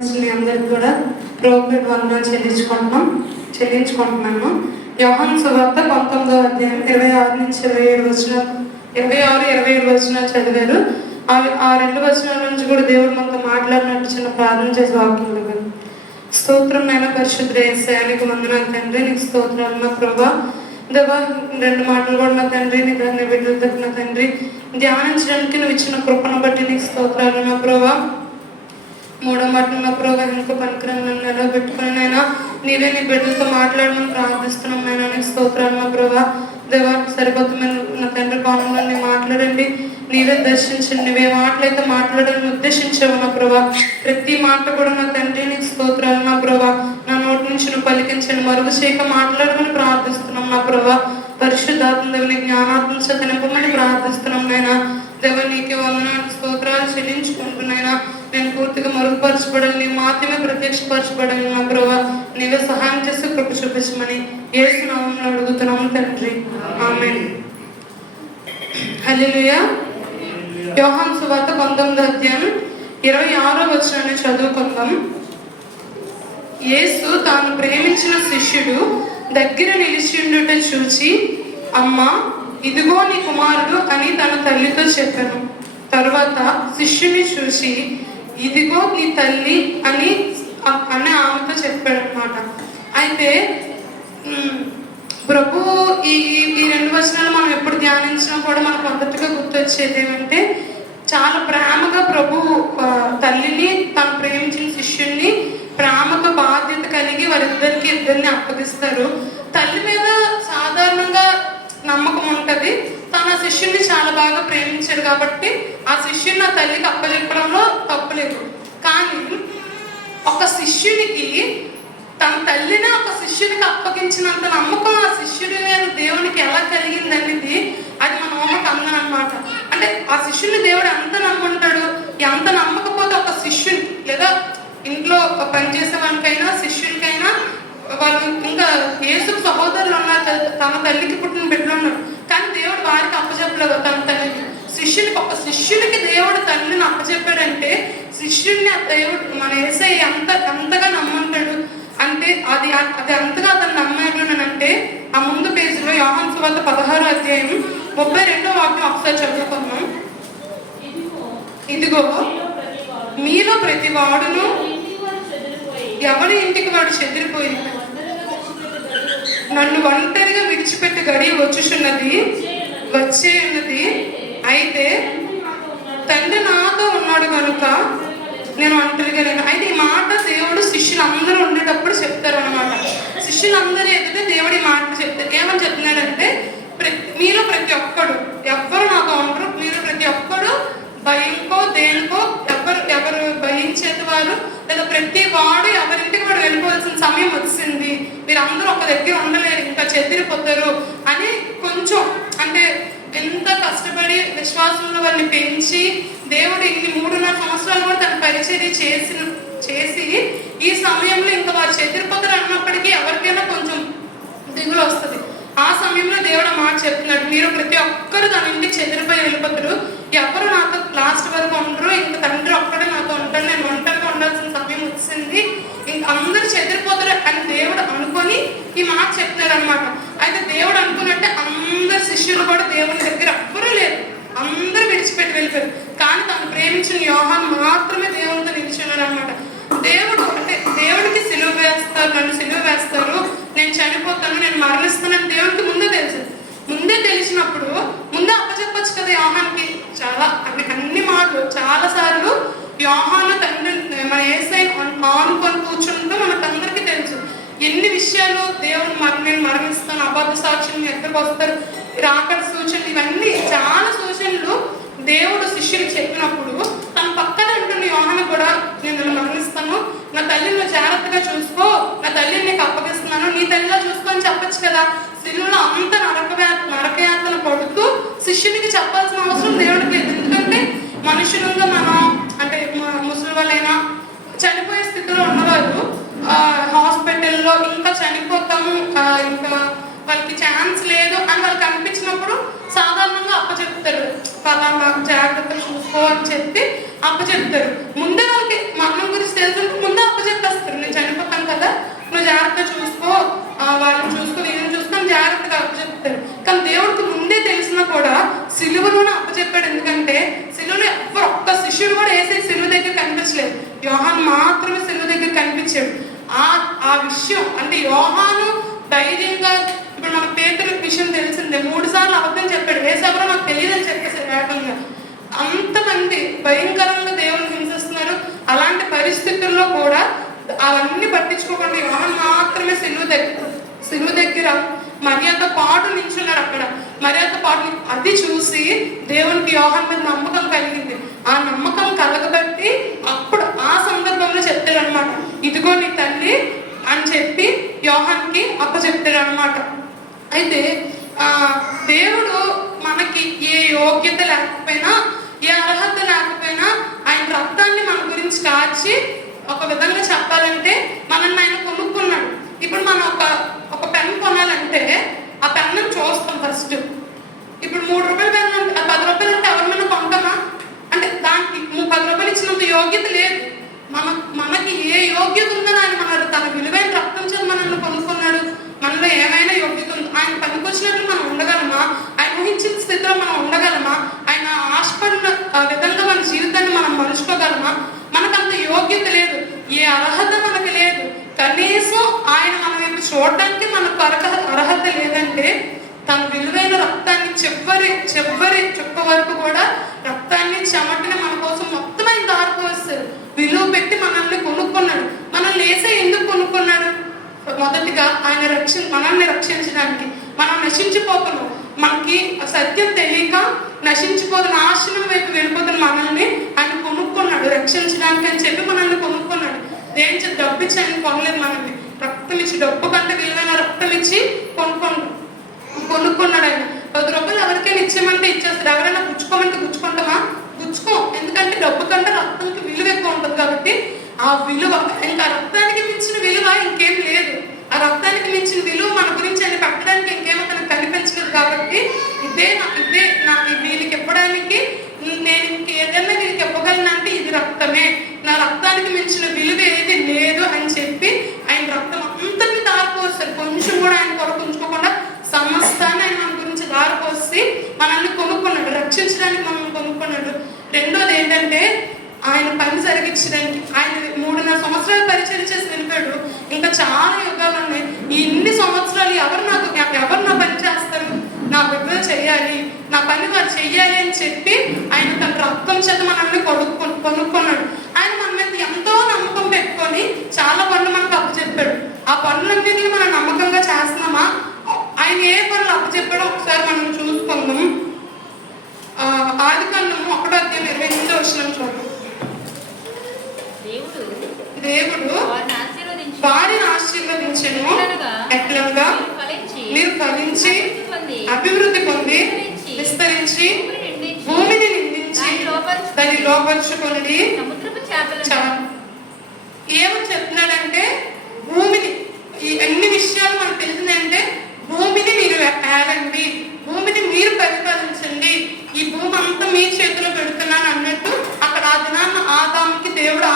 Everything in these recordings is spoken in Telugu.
మీ అందరికి కూడా ప్రభువుకి వందనాలు చెల్లించుకుంటున్నాను. యోహాను సువార్త 19వ అధ్యాయం 26 నుంచి 26 వచనాలు చదివారు. ఆ రెండు వచనాల నుంచి కూడా దేవుడు మనతో మాట్లాడినట్టు చిన్న ప్రార్థన చేసి వాక్యం లేదు. స్తోత్రమైన పరిశుద్ధ యేసయ్యానికి వందనాలు తండ్రి, నీకు స్తోత్రాలు మా ప్రభా. దేవా, రెండు మాటలు కూడా నా తండ్రి, నీ దాన్ని బిడ్డలతో నా తండ్రి ధ్యానించడానికి నువ్వు ఇచ్చిన కృపను బట్టి నీకు స్తోత్రాలు మా ప్రభా. మూడో మాటలు నా ప్రభా, ఇంకో పనికిరాలను నిలబెట్టుకుని నైనా నీవే నీ బిడ్డలతో మాట్లాడమని ప్రార్థిస్తున్నాం. నైనా నీకు స్తోత్రాలు మా ప్రభా. దేవా, సరిపోతున్న నా తండ్రి కోణంలో నీ మాట్లాడండి, నీవే దర్శించండి. నీవే మాటలైతే మాట్లాడాలని ఉద్దేశించావు నా ప్రభా. ప్రతి మాట కూడా నా తండ్రి నీకు స్తోత్రాలు నా ప్రభా. నా నోటి నుంచి నువ్వు పలికించండి, మరుగు చేయక మాట్లాడమని ప్రార్థిస్తున్నాం నా ప్రభా. పరిశుద్ధాత్మ దేవుని జ్ఞానాత్మ చేత నింపమని ప్రార్థిస్తున్నాం నైనా. దేవ, నీకే వందనాలు స్తోత్రాలు చెల్లించుకుంటున్నాయినా. నేను పూర్తిగా మరుగుపరచబడాలి, నీ మాత్రమే ప్రత్యక్షపరచబడాలి నా ప్రభా. నీవే సహాయం చేసి కృప చూపించమని యేసు నామములో అడుగుతున్నాము తండ్రి, ఆమేన్. హల్లెలూయా. యోహాను సువార్త 19వ అధ్యాయం 26వ వచనాన్ని చదువుకుందాం. యేసు తాను ప్రేమించిన శిష్యుడు దగ్గర నిలిచిండుట చూచి, అమ్మా, ఇదిగో నీ కుమారుడు అని తన తల్లితో చెప్పాను. తరువాత శిష్యుని చూసి, ఇదిగో నీ తల్లి అని ఆమెతో చెప్పాడు అనమాట. అయితే ప్రభు ఈ రెండు వచనాలు మనం ఎప్పుడు ధ్యానించినా కూడా మనకు మొదటిగా గుర్తొచ్చేది ఏమంటే, చాలా ప్రేమగా ప్రభు తల్లిని, తను ప్రేమించిన శిష్యుని ప్రేమగా బాధ్యత కలిగి ఇద్దరిని అప్పగిస్తారు. తల్లి మీద సాధారణంగా నమ్మకం ఉంటుంది. తన శిష్యుని చాలా బాగా ప్రేమించాడు కాబట్టి ఆ శిష్యుని ఆ తల్లికి అప్పచెప్పడంలో తప్పులేదు. కానీ ఒక శిష్యునికి తన తల్లిని ఒక శిష్యునికి అప్పగించినంత నమ్మకం ఆ శిష్యుడి మీద దేవునికి ఎలా కలిగింది అనేది అది మన ఊహకు అందనమాట. అంటే ఆ శిష్యుని దేవుడు ఎంత నమ్ముంటాడు, ఎంత నమ్మకపోతే ఒక శిష్యుని లేదా ఇంట్లో పనిచేసే వానికైనా శిష్యునికైనా, వాళ్ళు ఇంకా యేసు సహోదరులు ఉన్నారు, తన తల్లికి పుట్టిన బిడ్డలు ఉన్నారు, కానీ దేవుడు వారికి అప్పచెప్పలేదు తన తల్లిని. ఒక శిష్యునికి దేవుడు తల్లిని అప్పచెప్పాడంటే శిష్యుడిని దేవుడు మన యేసయ్య ఎంతగా నమ్ముంటాడు అంటే అది అంతగా అతను నమ్మాడు అని అంటే ఆ ముందు పేజీలో యోహాను సువార్త 16వ అధ్యాయం 32వ వాక్యం ఒకసారి చదువుకున్నాం. ఇదిగో మీలో ప్రతి వాడును ఎవరి ఇంటికి వాడు చెదిరిపోయింది, నన్ను ఒంటరిగా విడిచిపెట్టి గడియ వచ్చే ఉన్నది. అయితే తండ్రి నాతో ఉన్నాడు కనుక నేను ఒంటరిగా లేను. అయితే ఈ మాట దేవుడు శిష్యులందరూ ఉండేటప్పుడు చెప్తారు అనమాట. శిష్యులందరూ ఎదిగితే దేవుడు ఈ మాట చెప్తారు. ఏమని చెప్తున్నాడంటే, మీలో ప్రతి ఒక్కడు, ఎవ్వరు నాతో ఉండరు, మీరు ప్రతి ఒక్కడు భయంకో దేనికో ఎవరు భయించేది వారు లేదా ప్రతి వాడు ఎవరింటికి వాడు వెళ్ళిపోవాల్సిన సమయం వచ్చింది, మీరు అందరూ ఒక దగ్గర ఉండలేరు, ఇంకా చెదిరిపోతారు అని కొంచెం అంటే ఎంత కష్టపడి విశ్వాసంలో వాళ్ళని పెంచి దేవుడు ఇన్ని 3.5 సంవత్సరాలు కూడా తన పరిచర్య చేసి ఈ సమయంలో ఇంకా వారు చెదిరిపోతారు అన్నప్పటికీ ఎవరికైనా కొంచెం దిగులు వస్తుంది. ఆ సమయంలో దేవుడు మాట చెప్తున్నాడు, మీరు ప్రతి ఒక్కరు తన ఇంటికి చెదిరిపోయి వెళ్ళిపోతారు, ఎవరు నాతో లాస్ట్ వరకు ఉండరు, ఇంకా తండ్రి ఒక్కడే నాతో ఉంటాడు, నేను ఒంటరిగా ఉండాల్సిన సమయం వచ్చింది, ఇంక అందరు చెదిరిపోతారు అని దేవుడు అనుకొని ఈ మాట చెప్తాడు అనమాట. అయితే దేవుడు అనుకున్నట్టే అందరు శిష్యులు కూడా దేవుని దగ్గర ఎవ్వరూ లేరు, అందరూ విడిచిపెట్టి వెళ్ళిపోయారు. కానీ తను ప్రేమించిన యోహాను మాత్రమే దేవునితో నిలిచున్నాడు అనమాట. దేవుడికి సిలువ వేస్తారు, నన్ను సిలువ వేస్తారు, నేను చనిపోతాను, నేను మరణిస్తానని దేవుడికి ముందే తెలిసినప్పుడు ముందే అప్పచెప్పచ్చు కదా యోహానికి. అన్ని మాటలు చాలా సార్లు యోహాను తండ్రి మన యేసయ్య ఆనుకొని కూర్చుంటూ మనకందరికీ తెలుసు ఎన్ని విషయాలు. దేవుడు నేను మరణిస్తాను, అబద్ధ సాక్షులు ఎక్కడికి వస్తారు, రాకడ సూచనలు, ఇవన్నీ చాలా సూచనలు దేవుడు శిష్యుడికి చెప్పినప్పుడు తన పక్కన ఉంటున్న యోహాను కూడా, నేను మరణిస్తాను, నా తల్లిని జాగ్రత్తగా చూసుకో, నా తల్లిని నీకు అప్పగిస్తున్నాను, నీ తల్లిలో చూసుకో అని చెప్పచ్చు కదా. శిలువలో అంత నరకయాతన పడుతూ శిష్యునికి చెప్పాల్సిన అవసరం దేవుడికి లేదు. ఎందుకంటే మనుషులుగా మనం అంటే ముసలి వాళ్ళైనా చనిపోయే స్థితిలో ఉన్నవారు హాస్పిటల్లో ఇంకా చనిపోతాము, ఇంకా వాళ్ళకి ఛాన్స్ లేదు అని వాళ్ళకి అనిపించినప్పుడు సాధారణంగా అప్పచెప్తారు, ఫలానా జాగ్రత్తగా చూసుకో అని చెప్పి అప్పచెప్తారు. ముందే వాళ్ళకి మరణం గురించి తెలుసు, యోహాను మాత్రమే సిలువ దగ్గర కనిపించాడు. ఆ విషయం అంటే యోహాను ధైర్యంగా, ఇప్పుడు మన పేతురు విషయం తెలిసిందే, 3 సార్లు అబద్ధం చెప్పాడు, ఏసెవరో నాకు తెలియదని చెప్పేసాడు ఏకంగా. అంతమంది భయంకరంగా దేవుని హింసిస్తున్నారు. అలాంటి పరిస్థితుల్లో కూడా అవన్నీ పట్టించుకోకుండా యోహాను మాత్రమే సిలువ దగ్గర మరియతో పాటు నించున్నాడు. అక్కడ మరియతో పాటు అది చూసి దేవునికి యోహాను మీద నమ్మకం కలిగింది. ఆ నమ్మకం కలగబట్టి అప్పుడు ఆ సందర్భంలో చెప్తాడు అనమాట, ఇదిగో నీ తల్లి అని చెప్పి యోహాన్కి అప్పచెప్తాడు అనమాట. అయితే దేవుడు మనకి ఏ యోగ్యత లేకపోయినా, ఏ అర్హత లేకపోయినా ఆయన రక్తాన్ని మన గురించి కాచి, ఒక విధంగా చెప్పాలంటే మనల్ని ఆయన కొనుక్కున్నాడు. ఇప్పుడు మనం ఒక పెన్ కొనాలంటే ఆ పెన్ను చూస్తాం ఫస్ట్. ఇప్పుడు 3 రూపాయల పెన్ అంటే 10 రూపాయలు అంటే ఎవరిమైనా కొంటామా అంటే దానికి 10 రూపాయలు ఇచ్చినంత యోగ్యత లేదు. మనకి ఏ యోగ్యత ఉందని ఆయన తన విలువైన రక్తం చేత మనల్ని కొనుక్కున్నాడు. మనలో ఏమైనా యోగ్యత ఉంది, ఆయన పనికొచ్చినట్లు మనం ఉండగలమా, ఆయన ఊహించిన స్థితిలో మనం ఉండగలమా, ఆయన ఆశపడిన విధంగా మన జీవితాన్ని మనం మలుచుకోగలమా? మనకంత యోగ్యత లేదు, ఏ అర్హత మనకు లేదు. కనీసం ఆయన మన వైపు చూడడానికి మనకు అర్హత లేదంటే తన విలువైన రక్తాన్ని చివరి చుక్క వరకు కూడా రక్తాన్ని చెమటని మన కోసం మొత్తం ఆయన దారిపోస్తారు. విలువ పెట్టి మనల్ని కొనుక్కున్నాడు. మనల్ని వేసే ఎందుకు కొనుక్కున్నాడు? మొదటిగా ఆయన మనల్ని రక్షించడానికి. మనం నశించిపోతున్నాం, మనకి సత్యం తెలియక నశించిపోతున్న నాశనం వైపు వెళ్ళిపోతున్న మనల్ని ఆయన కొనుక్కున్నాడు రక్షించడానికి అని చెప్పి మనల్ని కొనుక్కున్నాడు. దేని డబ్బు ఇచ్చి ఆయన కొనలేదు మనల్ని, రక్తం ఇచ్చి, డబ్బు కంటే విలువైన రక్తం ఇచ్చి కొనుక్కున్నాడు ఆయన. 10 రూపాయలు ఎవరికైనా ఇచ్చేయమంటే ఇచ్చేస్తాడు, ఎవరైనా గుచ్చుకోమంటే గుచ్చుకుంటామా? గుచ్చుకోం. ఎందుకంటే డబ్బు కంటే రక్తానికి విలువ ఎక్కువ ఉంటుంది కాబట్టి. ఆ విలువ, ఇంకా రక్తానికి మించిన విలువ ఇంకేం లేదు. ఆ రక్తానికి మించిన విలువ మన గురించి ఆయన పెట్టడానికి ఇంకేమో తనకు కనిపించలేదు కాబట్టి ఇదే వీళ్ళకి ఇవ్వడానికి నేను ఇంకేదైనా వీళ్ళకి ఇవ్వగలనంటే ఇది రక్తమే, నా రక్తానికి మించిన విలువ ఏది లేదు అని చెప్పి ఆయన రక్తం అంతటిని దారిపోస్తారు. కొంచెం కూడా ఆయన కొరకు ఉంచుకోకుండా సమస్తాన్ని ఆయన మన గురించి దారిపోసి మనల్ని కొనుక్కున్నాడు, రక్షించడానికి మనల్ని కొనుక్కున్నాడు. రెండోది ఏంటంటే ఆయన పని జరిగించడానికి. ఆయన 3.5 సంవత్సరాలు పరిచయం చేసి వెళ్ళిపోయాడు. ఇంకా చాలా యుగాలు ఉన్నాయి. ఇన్ని సంవత్సరాలు ఎవరు నా పని చేస్తారు, నా బిడ్డలు చెయ్యాలి, నా పని వారు చెయ్యాలి అని చెప్పి ఆయన తన రక్తం చేత మనల్ని కొనుక్కున్నాడు. ఆయన మన మీద ఎంతో నమ్మకం పెట్టుకొని చాలా పనులు మనకు అప్పచెప్పాడు. ఆ పనులన్నింటినీ మనం నమ్మకంగా చేస్తున్నామా? ఆయన ఏ పనులు అప్పచెప్పాడో ఒకసారి మనం చూసుకుందాం. ఆదికాండము 1:28 చూడండి. దేవుడు వారిని ఆశీర్వదించెను, ఎట్లనగా మీరు ఫలించి అభివృద్ధి పొంది విస్తరించి భూమిని నిందించి దాన్ని లోపరుచుకొని. ఏమని చెప్తున్నాడంటే భూమిని, ఈ అన్ని విషయాలు మనకు తెలిసిందంటే భూమిని మీరు ఏలండి, భూమిని మీరు పరిపాలించండి, ఈ భూమి అంతా మీ చేతిలో పెడుతున్నాను అన్నట్టు అక్కడ ఆ దినాన్న ఆదాముకి దేవుడు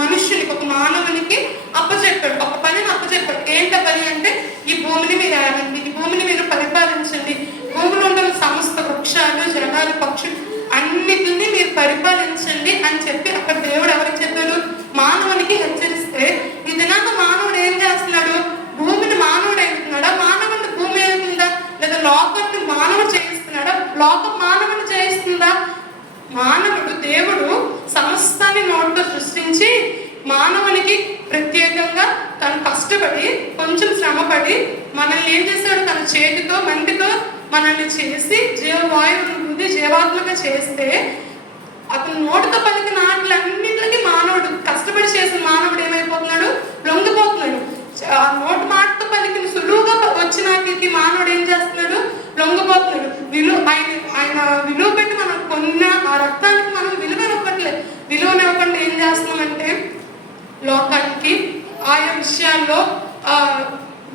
మనుష్యునికి, ఒక మానవునికి అప్పచెప్పాడు, ఒక పనిని అప్పచెప్పాడు. ఏంట పని అంటే ఈ భూమిని మీరు ఏలండి, ఈ భూమిని మీరు పరిపాలించండి, భూమిలో ఉన్న సమస్త వృక్షాలు, జనాలు, పక్షులు అన్నిటిని మీరు పరిపాలించండి అని చెప్పి అక్కడ దేవుడు ఎవరికి చెప్పాడు? మానవునికి హెచ్చరిస్తే ఈ దినాన్న మానవుడు ఏం చేస్తున్నాడు? భూమిని మానవుడు అవుతున్నాడా? మానవుడిని భూమి అవుతుందా? లేదా లోకాన్ని మానవుడు చేయిస్తున్నాడా? లోకం మానవుని చేయిస్తుందా? మానవుడు, దేవుడు సమస్తాన్ని నోటితో సృష్టించి మానవునికి ప్రత్యేకంగా తను కష్టపడి కొంచెం శ్రమపడి మనల్ని ఏం చేస్తాడు? తన చేతితో మంటితో మనల్ని చేసి జీవవాయువుని జీవాత్మగా చేస్తే అతను నోటితో పలికిన ఆటలన్నింటికి మానవుడు కష్టపడి చేసిన మానవుడు ఏమైపోతున్నాడు? లొంగిపోతున్నాడు. ఆ నోటి మాటతో పలికిన సులువుగా వచ్చిన వాటికి మానవుడు ఏం చేస్తున్నాడు? లొంగిపోతున్నాడు. ఆయన విలువ పెట్టి మనం కొన్న ఆ రక్తానికి మనం విలువనివ్వట్లేదు. విలువనివ్వకుండా ఏం చేస్తున్నామంటే లోకానికి, ఆయా విషయాల్లో,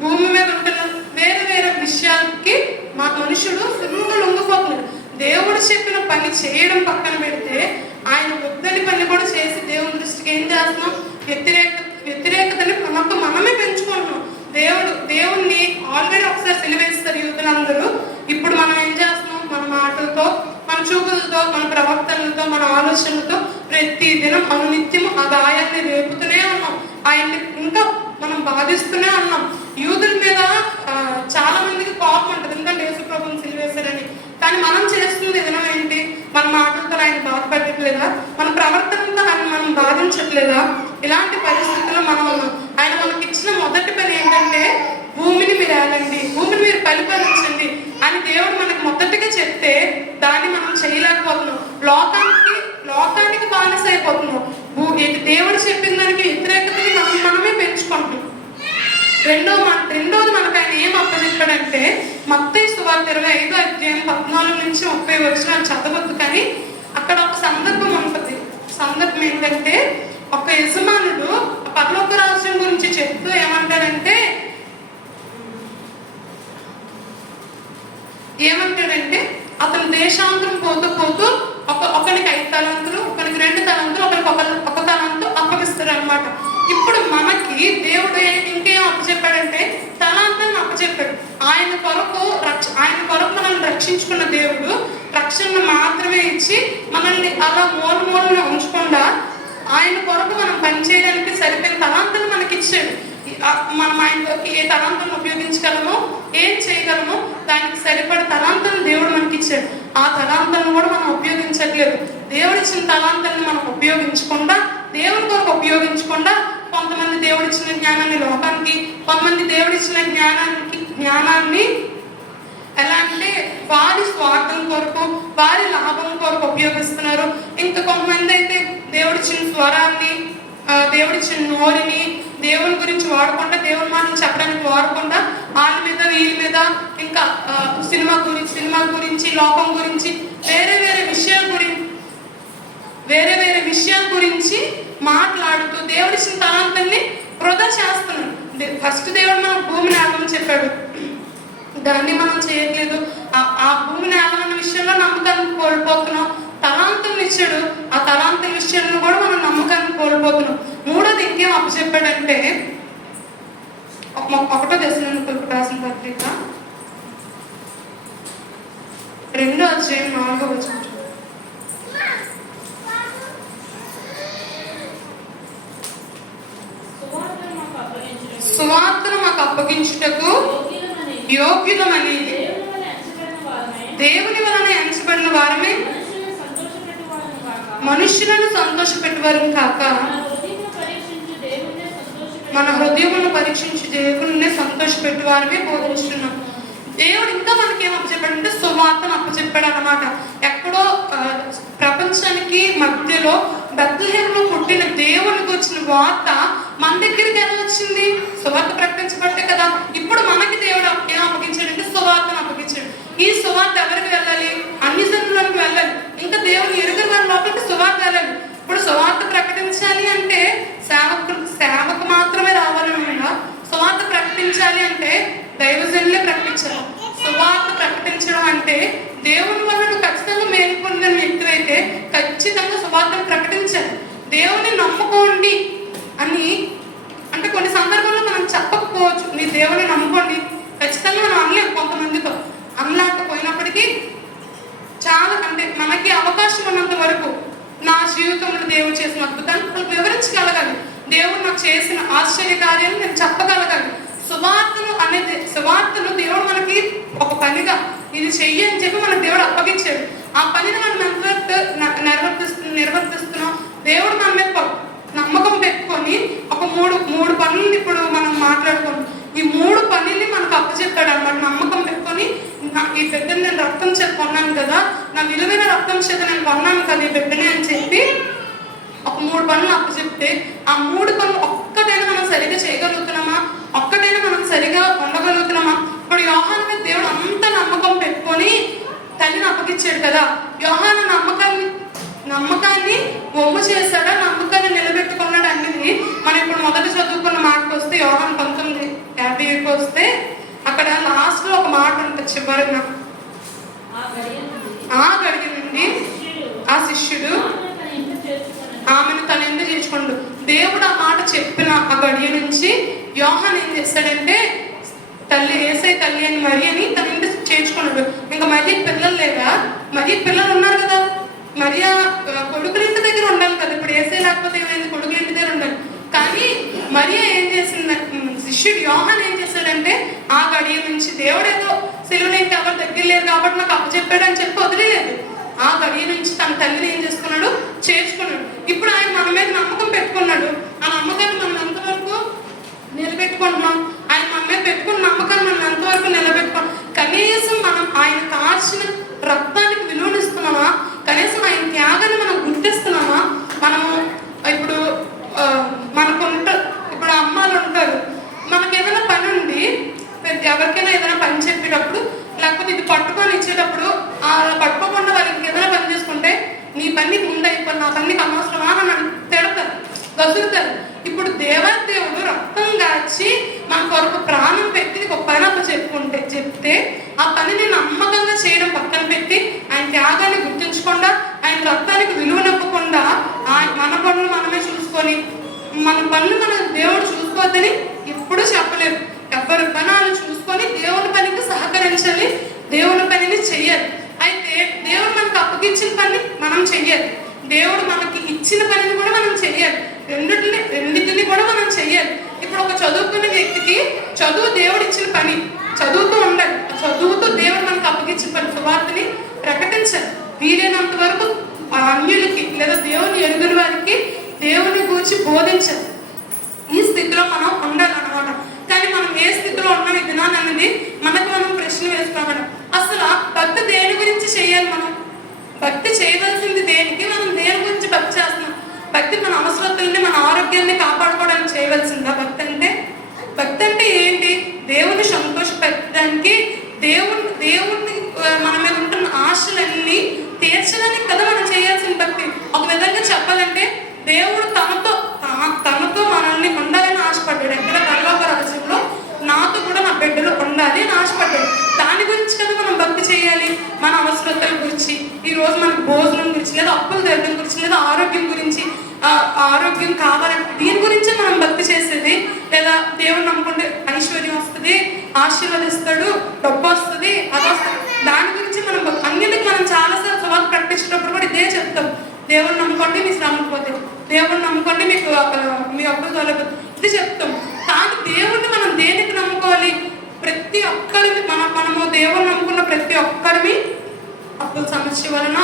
భూమి మీద ఉంటున్న వేరే వేరే విషయాలకి మనుషుడు సులువుగా లొంగిపోతున్నాడు. దేవుడు చెప్పిన పని చేయడం పక్కన పెడితే ఆయన వద్దని పని కూడా చేసి దేవుని దృష్టికి ఏం చేస్తున్నాం? వ్యతిరేకతని మనమే పెంచుకుంటున్నాం. దేవుణ్ణి ఆల్రెడీ ఒకసారి సెలివేస్తారు యూతులందరూ. ఇప్పుడు మనం ఏం చేస్తున్నాం? మన మాటలతో, మన చూపులతో, మన ప్రవర్తనలతో, మన ఆలోచనలతో ప్రతి దినం అనునిత్యం ఆ గాయాన్ని రేపుతూనే ఉన్నాం. ఆయన్ని ఇంకా మనం బాధిస్తూనే ఉన్నాం. యూదుల మీద చాలా మందికి కోపం ఉంటుంది, ఎందుకంటే యేసు ప్రభువుని సిలువేశారని. కానీ మనం చేస్తున్న విధానం ఏంటి? మన మాటలతో ఆయన బాధపడట్లేదా? మన ప్రవర్తనతో ఆయన మనం బాధించట్లేదా? ఇలాంటి పరిస్థితుల్లో మనం ఉన్నాం. ఆయన మనకి ఇచ్చిన మొదటి పని ఏంటంటే భూమిని మీరు ఏలండి, భూమిని మీరు పరిపాలించండి అని దేవుడు మనకు మొదటిగా చెప్తే దాన్ని మనం చేయలేకపోతున్నాం. లోకానికి బానిస అయిపోతున్నాం. దేవుడు చెప్పిన దానికి వ్యతిరేకతని మనమే పెంచుకుంటున్నాం. రెండోది మనకు ఆయన ఏం అప్పచెప్పాడంటే మత్తయి సువార్త 25వ అధ్యాయం 14 నుంచి 30 వచనాలు చదవద్దు, కానీ అక్కడ ఒక సందర్భం ఉంటుంది. సందర్భం ఏంటంటే ఒక యజమానుడు పరలోక రాజ్యం గురించి చెప్తూ ఏమంటాడంటే అతను దేశాంతరం పోతూ ఒకరికి 5 తలాంతులు, ఒకరికి 2 తలాంతులు, ఒకరికి ఒక తలాంతు అప్పగిస్తారు అనమాట. ఇప్పుడు మనకి దేవుడు ఇంకేం అప్పచెప్పాడంటే తలాంతాన్ని అప్పచెప్పాడు. ఆయన కొరకు మనల్ని రక్షించుకున్న దేవుడు రక్షణను మాత్రమే ఇచ్చి మనల్ని అలా మూలమూలను ఉంచకుండా ఆయన కొరకు మనం పనిచేయడానికి సరిపోయిన తలాంతాన్ని మనకి ఇచ్చాడు. మనం ఆయనలోకి ఏ తలాంతాన్ని ఉపయోగించగలమో, ఏం చేయగలమో దానికి సరిపడే తలాంతాన్ని దేవుడు మనకి ఇచ్చాడు. ఆ తలాంతాన్ని కూడా మనం ఉపయోగించట్లేదు. దేవుడిచ్చిన తలాంతాన్ని మనం ఉపయోగించకుండా, దేవుడి కొరకు ఉపయోగించకుండా కొంతమంది దేవుడిచ్చిన జ్ఞానాన్ని లోకానికి, కొంతమంది దేవుడిచ్చిన జ్ఞానాన్ని ఎలా అంటే వారి స్వార్థం కొరకు, వారి లాభం కొరకు ఉపయోగిస్తున్నారు. ఇంకా కొంతమంది అయితే దేవుడిచ్చిన స్వరాన్ని, దేవుడిచ్చిన నోరిని దేవుని గురించి వాడకుండా, దేవుని మాటలు చెప్పడానికి వాడకుండా వాళ్ళ మీద వీళ్ళ మీద ఇంకా సినిమా గురించి లోకం గురించి వేరే వేరే విషయాల గురించి మాట్లాడుతూ దేవుడిచ్చిన తలాంతాన్ని వృధా చేస్తున్నాడు. ఫస్ట్ దేవుడు మన భూమిని ఏలమని చెప్పాడు, దాన్ని మనం చేయట్లేదు. ఆ భూమిని ఏలమన్న విషయంలో నమ్మకాన్ని కోల్పోతున్నాం. తలాంతులు ఇచ్చాడు, ఆ తలాంతుల విషయంలో కూడా మనం నమ్మకాన్ని కోల్పోతున్నాం. మూడోది ఇంకేం అప్పచెప్పాడంటే 1వ దశలోనికీయులకు రాసిన పత్రిక 2వ అధ్యాయం 4వ వచనం. సువార్తను మాకు అప్పగించుటకు యోగ్యులమని దేవుని వలన ఎంచబడిన వారమే, మనుష్యులను సంతోషపెట్టువారు కాక మన హృదయమును పరీక్షించి దేవుని సంతోషపెట్టువారమే బోధించుతున్నాం. దేవుడు ఇంకా మనకేం అప్పచెప్పాడంటే సువార్తను అప్పచెప్పాడు అనమాట. ఎక్కడో ప్రపంచానికి మధ్యలో బెత్లెహేములో పుట్టిన దేవునికి వచ్చిన వార్త మన దగ్గరికి ఎలా వచ్చింది? సువార్త ప్రకటించబట్టే కదా. ఇప్పుడు మనకి దేవుడు ఏం అప్పగించాడంటే సువార్తను అప్పగించాడు. ఈ సువార్త ఎవరికి వెళ్ళాలి? అన్ని జనులకు వెళ్ళాలి. ఇంకా దేవుని ఎరుగని వారి లోపలికి సువార్త వెళ్ళాలి. ఇప్పుడు సువార్త ప్రకటించాలి అంటే సేవకు మాత్రమే రావాలని ఉందా? సువార్త ప్రకటించాలి అంటే దైవజనులే ప్రకటించాలి. సువార్త ప్రకటించడం అంటే దేవుని వల్ల నువ్వు ఖచ్చితంగా మేలు పొందిన వ్యక్తివైతే ఖచ్చితంగా సువార్తను ప్రకటించాలి. దేవుని నమ్ముకోండి అని అంటే కొన్ని సందర్భంలో మనం చెప్పకపోవచ్చు, నీ దేవుని నమ్ముకోండి ఖచ్చితంగా మనం అనలేము. కొంతమందితో అనలేకపోయినప్పటికీ చాలా అంటే మనకి అవకాశం ఉన్నంత వరకు నా జీవితంలో దేవుడు చేసిన అద్భుతాన్ని నాకు వివరించగలగాలి. దేవుడు నాకు చేసిన ఆశ్చర్య కార్యాలు నేను చెప్పగలగాలి. సువార్తను దేవుడు మనకి ఒక పనిగా ఇది చెయ్యి అని చెప్పి మనకు దేవుడు అప్పగించాడు. ఆ పనిని మనం నిర్వర్తిస్తున్నాం. దేవుడు మన మీద నమ్మకం పెట్టుకొని ఒక మూడు పనులు ఇప్పుడు మనం మాట్లాడుకోండి. ఈ 3 పనుల్ని మనకు అప్పచెప్పాడు అన్నమాట. నమ్మకం పెట్టుకొని ఈ బిడ్డని నేను రక్తం చేత కొన్నాను కదా, నా విలువైన రక్తం చేత నేను కొన్నాను కదా ఈ బిడ్డని అని చెప్పి ఒక 3 పనులు అప్పచెప్తే ఆ 3 పనులు ఒక్కటైనా మనం సరిగా చేయగలుగుతున్నామా? ఒక్కటైనా మనం సరిగా ఉండగలుగుతున్నామా? ఇప్పుడు యోహాను మీద దేవుడు అంత నమ్మకం పెట్టుకొని తల్లిని అప్పగించాడు కదా. యోహాను నమ్మకాన్ని ఒమ్ము చేశాడా? నమ్మకాన్ని నిలబెట్టుకున్నాడు అనేది మనం ఇప్పుడు మొదట చదువుకున్న మాటకు వస్తే యోహాను 19:57 వస్తే అక్కడ లాస్ట్ లో ఒక మాట ఉంటుంది చివరిన. ఆ గడియ నుండి ఆ శిష్యుడు ఆమెను తన ఇంట చేర్చుకోండు. దేవుడు ఆ మాట చెప్పిన ఆ గడియ నుంచి యోహాను ఏం చేస్తాడంటే యేసయ్య తల్లి అని మరియని తన ఇంట చేర్చుకున్నాడు. ఇంకా మరియకి పిల్లలు లేదా? మరియకి పిల్లలు ఉన్నారు కదా, మరియ కొడుకుల ఇంటి దగ్గర ఉండాలి కదా ఏసే లేకపోతే ఏమైంది, కొడుకులు ఇంటి దగ్గర ఉండాలి. కానీ మరియా ఏం చేసింది, శిష్యుడు యోహాన్ ఏం చేశాడంటే ఆ గడియ నుంచి దేవుడేదో సిలువలో ఇంకా ఎవరు దగ్గర లేరు కాబట్టి నాకు అప్పచెప్పాడు అని చెప్పి వదిలేదు. ఆ గడియ నుంచి తన తల్లిని ఏం చేసుకున్నాడు, చేర్చుకున్నాడు. ఇప్పుడు ఆయన మన మీద నమ్మకం పెట్టుకున్నాడు. ఆ నమ్మకాన్ని మనం ఎంతవరకు నిలబెట్టుకుంటున్నాం, ఆయన మన మీద పెట్టుకున్న నమ్మకాన్ని మనం ఎంతవరకు నిలబెట్టుకున్నాం, కనీసం మనం ఆయన కార్చిన రక్తానికి విలువనిస్తున్నామా, కనీసం ఆయన త్యాగాన్ని మనం గుర్తిస్తున్నామా. మనము ఇప్పుడు ఇప్పుడు అమ్మాలు ఉంటారు, మనకు ఏదైనా పని ఉంది, ఎవరికైనా ఏదైనా పని చెప్పేటప్పుడు లేకపోతే ఇది పట్టుకొని ఇచ్చేటప్పుడు అలా పట్టుకోకుండా వాళ్ళకి ఏదైనా పని చేసుకుంటే నీ పని ముందు అయిపోయి నా పనికి అనవసరమా అని తిడతారు, గసురుతారు. ఇప్పుడు దేవుడు రక్తం కాచి మన కొరకు ప్రాణం పెట్టి ఒక పని అప్పు చెప్తే ఆ పనిని నమ్మకంగా చేయడం పక్కన పెట్టి ఆయన త్యాగాన్ని గుర్తించకుండా ఆయన రక్తానికి విలువనివ్వకుండా మన పనులు మనమే చూసుకొని మన పనులు మన దేవుడు చూసుకోవద్దని ఎప్పుడూ చెప్పలేరు. ఎవరి పని వాళ్ళు చూసుకొని దేవుని పనికి సహకరించాలి, దేవుని పనిని చెయ్యాలి. అయితే దేవుడు మనకు అప్పగించిన పని మనం చెయ్యాలి, దేవుడు మనకి ఇచ్చిన పనిని కూడా మనం చెయ్యాలి, రెండింటిని కూడా మనం చెయ్యాలి. ఇప్పుడు ఒక చదువుకునే వ్యక్తికి చదువు దేవుడు ఇచ్చిన పని, చదువుతూ ఉండాలి. చదువుతూ దేవుడు మనకు అప్పగించిన పని సువార్తని ప్రకటించాలి. వీలైనంత వరకు అన్యులకి లేదా దేవుని ఎరుగుని వారికి దేవుని గురించి బోధించాలి. ఈ స్థితిలో మనం ఉండాలన్నమాట. కానీ మనం ఏ స్థితిలో ఉన్నాం ఈ దినాన్ని అనేది మనకు మనం ప్రశ్న వేసుకోవాలి. అసలు భక్తి దేని గురించి చేయాలి, మనం భక్తి చేయవలసింది దేనికి, మనం దేని గురించి భక్తి చేస్తున్నాం. భక్తి మన అవసరతల్ని మన ఆరోగ్యాన్ని కాపాడుకోవడానికి చేయవలసిందా భక్తి అంటే? భక్తి అంటే ఏంటి? దేవుని సంతోషపెట్టడానికి, దేవుణ్ణి మన మీద ఉంటున్న ఆశలన్నీ తీర్చడానికి కదా మనం చేయాల్సిన భక్తి. ఒక విధంగా చెప్పాలంటే దేవుడు తనతో మనల్ని ఉండాలని ఆశపడ్డాడు. ఎక్కడ పరలోక రాజ్యంలో నాతో కూడా నా బిడ్డలు ఉండాలి అని ఆశపడ్డాడు. దాని గురించి కదా మనం భక్తి చేయాలి. మన అవసరతల గురించి, ఈ రోజు మనకు భోజనం గురించి, లేదా అప్పులు తీరడం గురించి, లేదా ఆరోగ్యం గురించి, ఆరోగ్యం కావాలంటే దీని గురించే మనం భక్తి చేసేది. లేదా దేవుడు నమ్ముకుంటే ఐశ్వర్యం వస్తుంది, ఆశీర్వదిస్తాడు, డబ్బు వస్తుంది, అది వస్తుంది, దాని గురించి మనం అన్నిటికీ మనం చాలాసార్లు సవాలు ప్రకటించినప్పుడు కూడా ఇదే చెప్తాం. దేవుడు నమ్ముకోండి మీ శ్రమకు పోతే, దేవుడు నమ్ముకోండి మీ అప్పులు తొలగదు, ఇది చెప్తాం. కానీ దేవుడిని మనం దేనికి నమ్ముకోవాలి? ప్రతి ఒక్కరిని మనము దేవుడు నమ్ముకున్న ప్రతి ఒక్కరిని అప్పుల సమస్య వలన,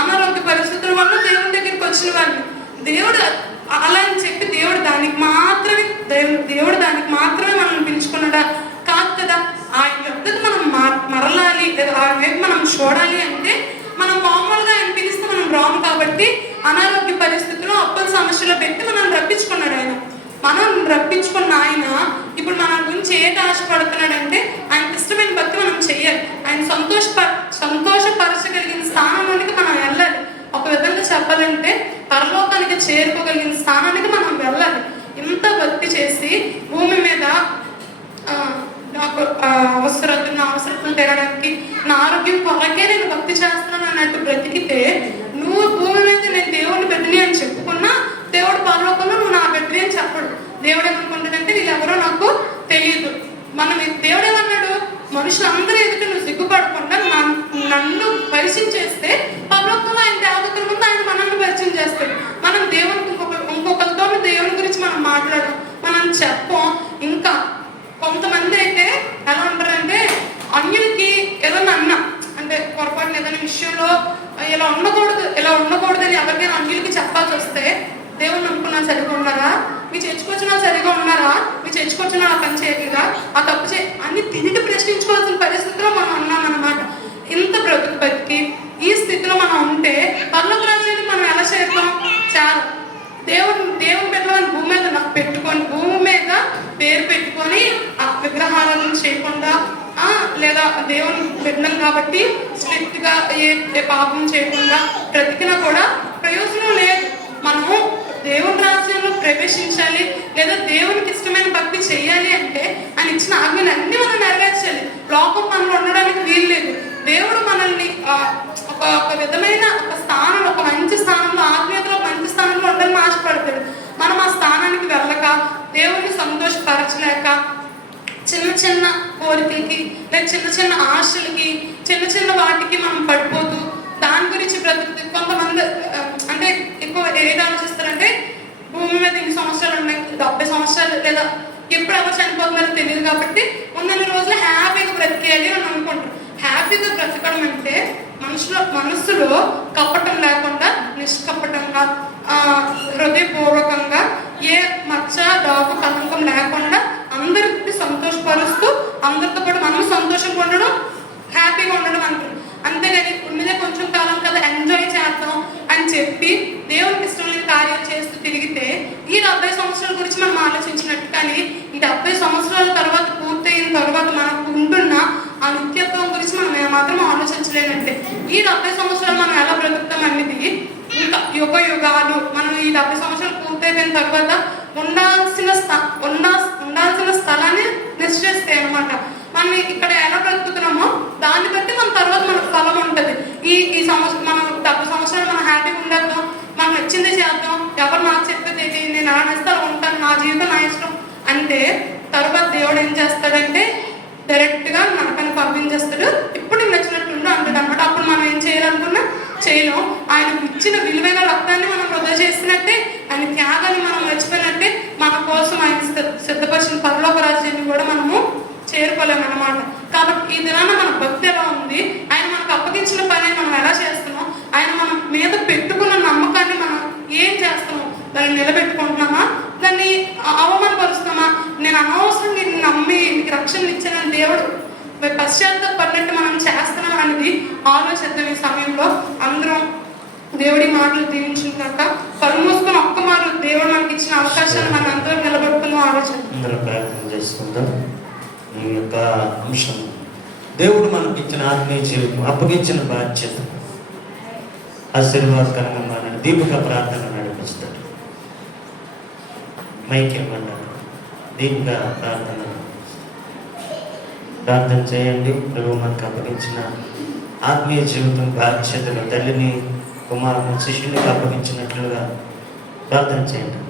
అనారోగ్య పరిస్థితుల వలన దేవుడి దగ్గరికి వచ్చిన వాళ్ళని దేవుడు అలా అని చెప్పి దేవుడు దానికి మాత్రమే మనం పిలుచుకున్నాడా? కాదు కదా. ఆయన యొక్కకు మనం మరలాలి, లేదా ఆయన వైపు మనం చూడాలి అంటే మనం మామూలుగా ఆయన పిలిస్తే మనం రాము. కాబట్టి అనారోగ్య పరిస్థితుల్లో అప్పుల సమస్యలో పెట్టి మనం రప్పించుకున్నాడు ఆయన. మనం రప్పించుకున్న ఆయన ఇప్పుడు మన గురించి ఏది ఆశపడుతున్నాడంటే ఆయనకి ఇష్టమైన భక్తి మనం చెయ్యాలి. ఆయన సంతోషపరచగలిగిన స్థానానికి మనం వెళ్ళాలి. ఒక విధంగా చెప్పాలంటే పరలోకానికి చేరుకోగలిగిన స్థానానికి మనం వెళ్ళాలి. ఇంత భక్తి చేసి భూమి మీద నాకు అవసరతను తెరడానికి, నా ఆరోగ్యం కొరకే నేను భక్తి చేస్తున్నాను అన్నట్టు బ్రతికితే, నువ్వు భూమి మీద నేను దేవుడిని బిడ్డని అని చెప్పుకున్నా దేవుడు పరలోకంలో నువ్వు నా బిడ్డని అని చెప్పడు. దేవుడు ఏమనుకుంటాడంటే వీళ్ళెవరో నాకు తెలియదు. దేవుడు ఏమన్నాడు? మనుషులందరూ ఎదుట నువ్వు సిగ్గుపడకుండా నన్ను పరిచయం చేస్తే పరలోకంలో ఆయన దేవతల ముందు ఆయన మనల్ని పరిచయం చేస్తాడు. మనం దేవునికి ఇంకొకరితో దేవుని గురించి మనం మాట్లాడడం, మనం చెప్పం. ఇంకా కొంతమంది అయితే ఎలా ఉంటారంటే అన్యులకి ఏదన్నా అన్నా అంటే పొరపాటున ఏదైనా విషయంలో ఇలా ఉండకూడదని ఎవరికైనా అన్యులకి చెప్పాల్సి వస్తే, దేవుడు నమ్ముకున్నా సరిగా ఉన్నారా, మీ చర్చకొచ్చినా సరిగా ఉన్నారా, మీ చర్చకొచ్చినా ఆ పని చేయలేదా, ఆ తప్పు అన్ని తిరిగి ప్రశ్నించుకోవాల్సిన పరిస్థితిలో మనం ఉన్నామన్నమాట. ఇంత బతికి ఈ స్థితిలో మనం ఉంటే పరలోక రాజ్యానికి మనం ఎలా చేద్దాం? చాలా దేవుని బిడ్డలను భూమి మీద పెట్టుకొని, భూమి మీద పేరు పెట్టుకొని ఆ విగ్రహాలను చేయకుండా, లేదా దేవుని బిడ్డలం కాబట్టి స్ట్రిక్ట్ గా ఏ పాపం చేయకుండా బ్రతికినా కూడా ప్రయోజనం లేదు. మనము దేవుని రాజ్యంలో ప్రవేశించాలి, లేదా దేవునికి ఇష్టమైన భక్తి చేయాలి అంటే ఆయన ఇచ్చిన ఆజ్ఞలు అన్ని మనం నెరవేర్చాలి. లోకం మనలో ఉండడానికి వీలు లేదు. దేవుడు మనల్ని ఒక విధమైన ఒక స్థానంలో, ఒక మంచి స్థానంలో, ఆత్మీయతలో మంచి స్థానంలో ఉండాలని ఆశపడతాడు. మనం ఆ స్థానానికి వెళ్ళక, దేవుడిని సంతోషపరచలేక, చిన్న చిన్న కోరికలకి, లేదా చిన్న చిన్న ఆశలకి, చిన్న చిన్న వాటికి మనం పడిపోతూ దాని గురించి బ్రతుకుతూ కొంతమంది అంటే ఇంకో ఏది ఆలోచిస్తారంటే భూమి మీద ఇన్ని సంవత్సరాలు ఉన్నాయి, 70 సంవత్సరాలు, లేదా ఎప్పుడు ఎవరు చనిపోతున్నారో తెలియదు కాబట్టి ఉన్నన్ని రోజులు హ్యాపీగా బ్రతికేయాలి అని అనుకుంటారు. హ్యాపీగా బ్రతకడం అంటే మనసులో కపటం లేకుండా, నిష్కపటంగా, హృదయపూర్వకంగా, ఏ మచ్చ డాకు కలంకం లేకుండా అందరికీ సంతోషపరుస్తూ అందరితో పాటు మనం సంతోషంగా ఉండడం, హ్యాపీగా ఉండడం అంటారు. అంతేగాని ఉన్నదే కొంచెం కాలం కదా ఎంజాయ్ చేద్దాం అని చెప్పి దేవునికి ఇష్టం లేని కార్యాలు చేస్తూ తిరిగితే ఈ 70 సంవత్సరాల గురించి మనం ఆలోచించినట్టు. కానీ ఈ 70 సంవత్సరాల తర్వాత పూర్తయిన తర్వాత మనకు ఉంటున్న ఆ నిత్యత్వం గురించి మనం ఏమాత్రం ఆలోచించలేనంటే ఈ 70 సంవత్సరాలు మనం ఎలా బ్రతుకుతాం అనేది ఇంకా యుగాలు మనం ఈ 70 సంవత్సరాలు పూర్తయిపోయిన తర్వాత ఉండాల్సిన స్థలాన్ని నిశ్చయిస్తాయి అనమాట. మనం ఇక్కడ ఎలా బ్రతుకుతున్నామో దాన్ని బట్టి మన తర్వాత మనకు ఫలం ఉంటుంది. ఈ సంవత్సరం మనం 70 సంవత్సరాలు మనం హ్యాపీగా ఉండేద్దాం, మనం నచ్చింది చేద్దాం, ఎవరు నాకు చెప్పేది నేను ఆ స్థలం ఉంటాను, నా జీవితం నా ఇష్టం అంటే తర్వాత దేవుడు ఏం చేస్తాడంటే డైరెక్ట్గా నరకాన్ని పంపించేస్తాడు. ఇప్పుడు నీకు నచ్చినట్టుండు అంటాడు అనమాట. అప్పుడు మనం ఏం చేయాలనుకున్నా చేయలేం. ఆయనకు ఇచ్చిన విలువైన రక్తాన్ని మనం వృధా చేసినట్టే, ఆయన త్యాగాన్ని మనం మర్చిపోయినట్టే, మన కోసం ఆయన సిద్ధపరిచిన పరలోక రాజ్యాన్ని కూడా మనము చేరుకోలేమన్నమాట. కాబట్టి ఈ దినాన మన భక్తి ఎలా ఉంది, ఆయన మనకు అప్పగించిన పని మనం ఎలా చేస్తున్నాం, ఆయన మన మీద పెట్టుకున్న నమ్మకాన్ని మనం ఏం చేస్తున్నాం, దాన్ని నిలబెట్టుకుంటున్నామా, దాన్ని అవమానపరుస్తున్నామా, నేను అనవసరం నేను నమ్మి నీకు రక్షణ ఇచ్చానని దేవుడు పశ్చాత్తాపడినట్టు మనం చేస్తున్నాం అనేది ఆలోచిద్దాం. ఈ సమయంలో అందరం దేవుడి మాటలు దీవించిన కనుక కళ్ళు మూసుకొని ఒక్కమారు దేవుడు మనకి ఇచ్చిన అవకాశాన్ని మనం అందరూ నిలబెట్టుకుని ఆలోచన ఈ యొక్క అంశం దేవుడు మనకి ఇచ్చిన ఆత్మీయ జీవితం, అప్పగించిన బాధ్యత ఆశీర్వాదకరంగా మన దీపిక ప్రార్థన నడిపిస్తాడు. మైకేమన్నారు దీపిక ప్రార్థన చేయండి. ప్రభు మనకు అప్పగించిన ఆత్మీయ జీవితం బాధ్యతను తల్లిని కుమారుని శిష్యునికి అప్పగించినట్లుగా ప్రార్థన చేయండి.